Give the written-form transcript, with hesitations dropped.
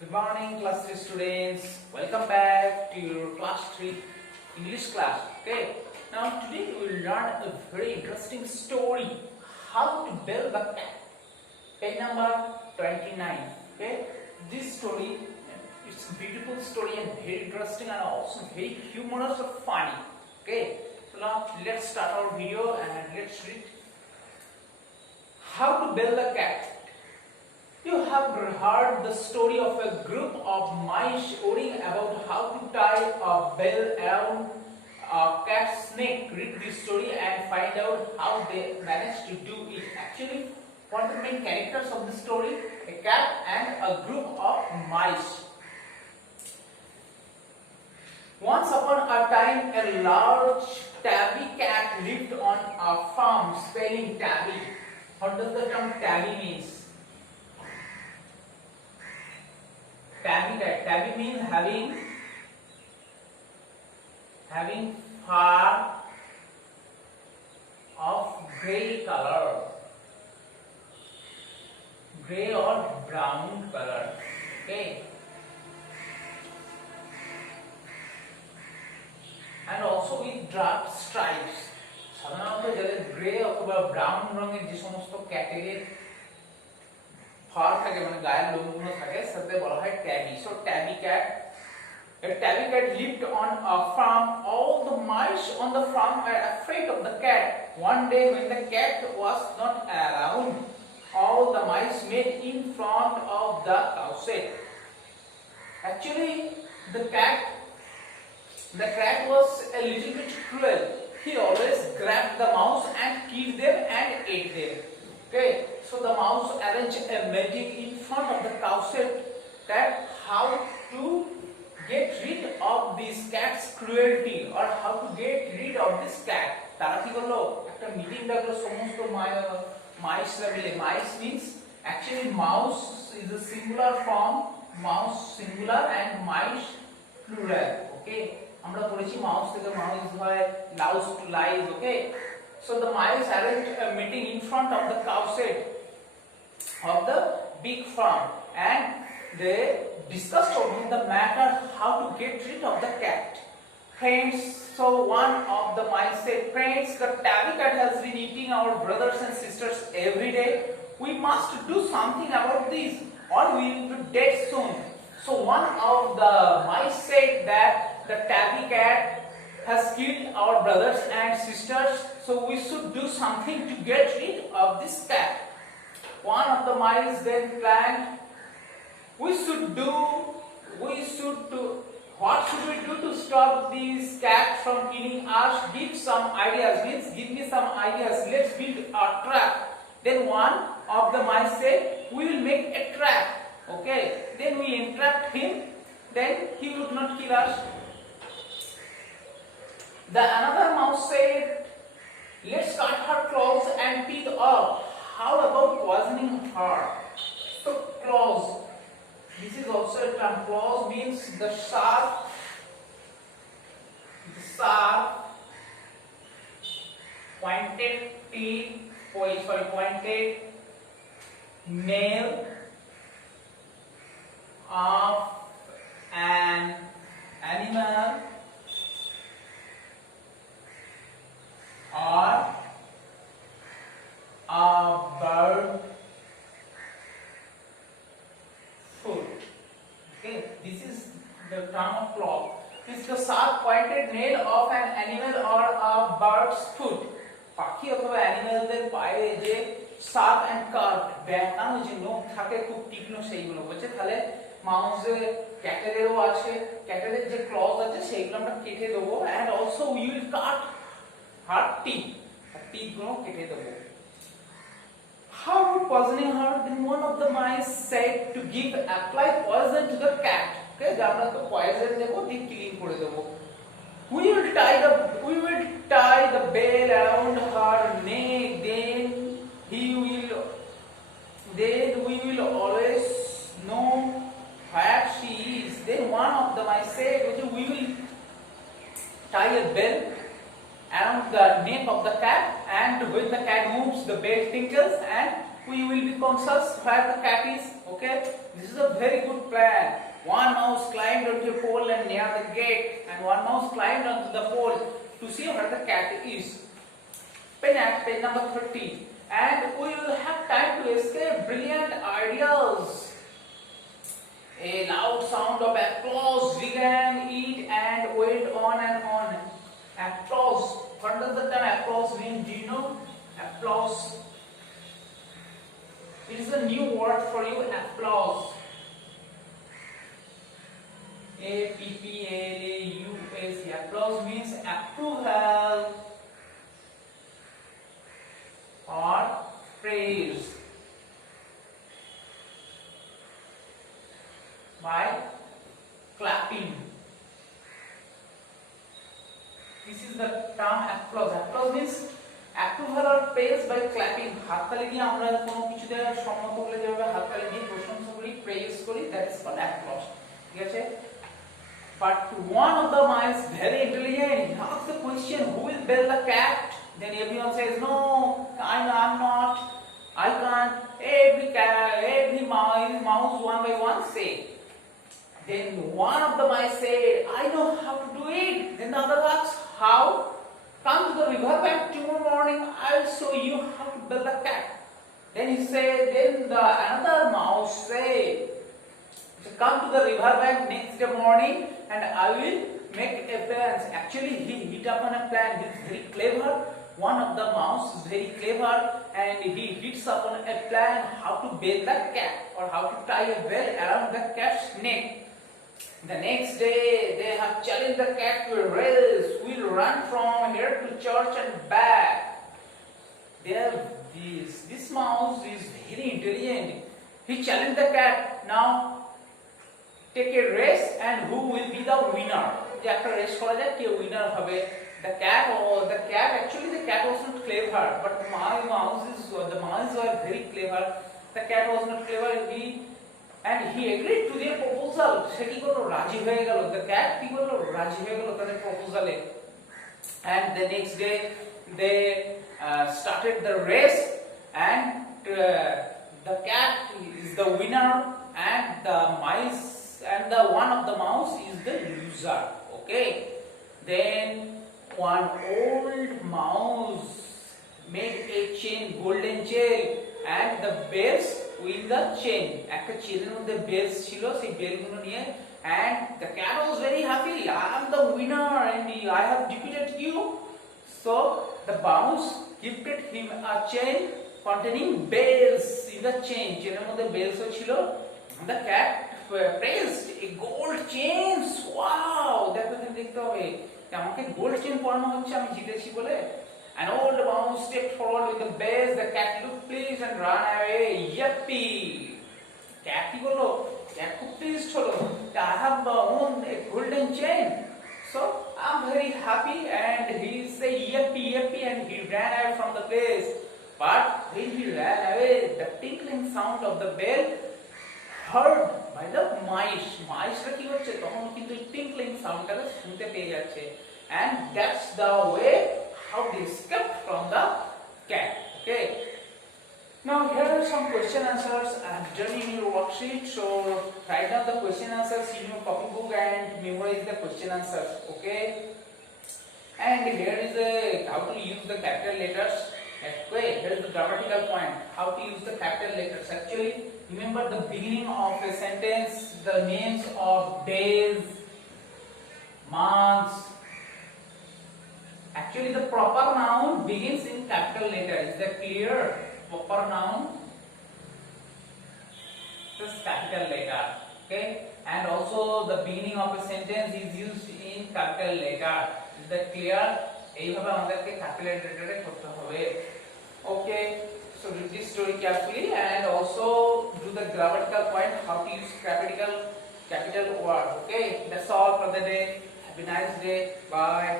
Good morning, class 3 students. Welcome back to your class 3 English class. Okay. Now today we will learn a very interesting story. How to build a cat. Page number 29. Okay. This story, it's a beautiful story and very interesting and also very humorous or funny. Okay. So now let's start our video and let's read. How to build a cat. You have heard the story of a group of mice worrying about how to tie a bell around a cat's neck. Read this story and find out how they managed to do it. Actually, what are the main characters of the story? A cat and a group of mice. Once upon a time, a large tabby cat lived on a farm. Spelling tabby. What does the term tabby means? Tabby means having fur of gray color, gray or brown color. Okay, and also with dark stripes. সাধারণত যাদের grey অথবা brown রঙের যে সমস্ত ক্যাটের fur থাকে মানে গায়ের লোমগুলো থাকে সেটাকে বলা হয় tabby. So tabby cat, a tabby cat lived on a farm. All the mice on the farm were afraid of the cat. One day when the cat was not around, all the mice met in front of the cow shed. Actually, the cat was a little bit cruel. He always grabbed the mouse and killed them and ate them. Okay, so the mouse arranged a meeting in front of the cow shed that how to get rid of this cat's cruelty or how to get rid of this cat. তারা কি করলো একটা meeting ডাকলো সমস্ত মাইসরা মিলে. মাইস means actually mouse is a singular form, mouse singular and mice plural. Okay, আমরা পড়েছি mouse থেকে মাউস হয়, louse to lice. Okay, so the mice arranged a meeting in front of the cow shed of the big farm and they discussed over the matter how to get rid of the cat. Friends, so one of the mice said, friends, the tabby cat has been eating our brothers and sisters every day. We must do something about this or we will be dead soon. So one of the mice said that the tabby cat has killed our brothers and sisters, so we should do something to get rid of this cat. One of the mice then planned, what should we do to stop this cat from killing us? Give me some ideas. Let's build a trap. Then one of the mice said, we will make a trap. Okay, then we entrapped him, then he would not kill us. The another mouse said, let's cut her claws and teeth off. How about poisoning her? So claws, this is also a term. Claws means the sharp pointed teeth, pointed nail of an animal or a bird foot. Okay, this is the term of claw. It's the sharp pointed nail of an animal or a bird's foot. পাখি অথবা অ্যানিমালদের পায়ে যে sharp and curve ব্যাকানো যে নখ থাকে খুব তীক্ষ্ণ সেইগুলো বলছে. তাহলে মাউসে ক্যাটেরও আছে, ক্যাটেরের যে ক্লজ আছে সেইগুলো আমরা কেটে দেবো and also we will cut her teeth. Teeth গুলো কেটে দেবো. How about poisoning her? Then one of the mice said to apply poison to the cat. Okay, আমরা তো পয়জন দেবো, দিয়ে ক্লিন করে দেবো. We will tie the bell around her neck. Then we will always know where she is. Then one of the mice said, we will tie a bell around the neck of the cat, and when the cat moves, the bell tinkles and we will be conscious where the cat is. Okay, this is a very good plan. One mouse climbed onto a pole and near the gate, and one mouse climbed onto the pole to see where the cat is. Pen at page number 30, and we will have time to escape brilliant ideas. A loud sound of applause began it and went on and on. Applause. What does the term applause mean? Do you know? Applause. It is a new word for you. Applause. A-P-P-L-A-U-S. Applause means approval or praise by clapping. This is the term applause. Applause means approval or praise by clapping. হাততালি দিয়ে আমরা কোনো কিছুতে সম্মত হলে যেভাবে হাততালি দিয়ে প্রশংসা করি, প্রেজ করি, that is called applause. ঠিক আছে? But one of the mice, very intelligent, he asked the question, who will build the cat? Then everyone says, no, I'm not, I can't. Every mouse one by one say. Then one of the mice said, I know how to do it. Then the other asked, how? Come to the river bank tomorrow morning, I'll show you how to build a cat. Then he said, another mouse said, come to the river bank next day morning and I will make a plan. Actually, he hit upon a plan. He's very clever. One of the mouse is very clever and he hits upon a plan how to build the cat or how to tie a bell around the cat's neck. The next day, they have challenged the cat to a race. We'll run from here to church and back. This mouse is very intelligent. He challenged the cat. Now, take a race and who will be the winner? যে একটা race করা যায় কে winner হবে, the cat actually the cat was not clever, but the mice were very clever. The cat was not clever. He agreed to their proposal. সে কি করলো, রাজি হয়ে গেল. The cat কি করলো, রাজি হয়ে গেল তাদের প্রপোজালে. And the next day they started the race and the cat is the winner and the mice and the one of the mouse is the loser. Okay, then one old mouse made a chain, golden chain, and the bells with the chain. একটা চেনের মধ্যে bells ছিল, সেই bell গুলো নিয়ে, and the cat was very happy. I am the winner and I have defeated you. So the mouse gifted him a chain containing bells in the chain. চেনের মধ্যে bells ছিল. The cat praised a gold chain. Wow, দেখো দেখতে হবে আমাকে gold chain পরানো হচ্ছে, আমি জিতেছি বলে. An old mouse stepped forward with the bells. The cat looked pleased and ran away. Yippee! Cat কি বললো? Cat খুব pleased হলো. I have won a golden chain. So I'm very happy and he said yippee yippee and he ran away from the place. But when he ran away, the tinkling sound of the bell heard by the mice. Mice কি হচ্ছে তখন কিন্তু tinkling soundটাকে শুনতে পেয়ে যাচ্ছে, and that's the way how they escaped from the cat. Okay. Now here are some question answers I have done in your worksheet. So write down the question answers in your copybook and memorize the question answers. Okay. And here is how to use the capital letters. Okay. Here is the grammatical point. How to use the capital letters. Actually, remember the beginning of a sentence, the names of days, months. Actually, the proper noun begins in capital letter. Is that clear? Proper noun is capital letter. Okay. And also the beginning of a sentence is used in capital letter. Is that clear? এইভাবে আমাদেরকে capital letter করতে হবে. Okay. So read this story carefully and also do the grammatical point, how to use capital word. Okay, that's all for the day. Have a nice day. Bye.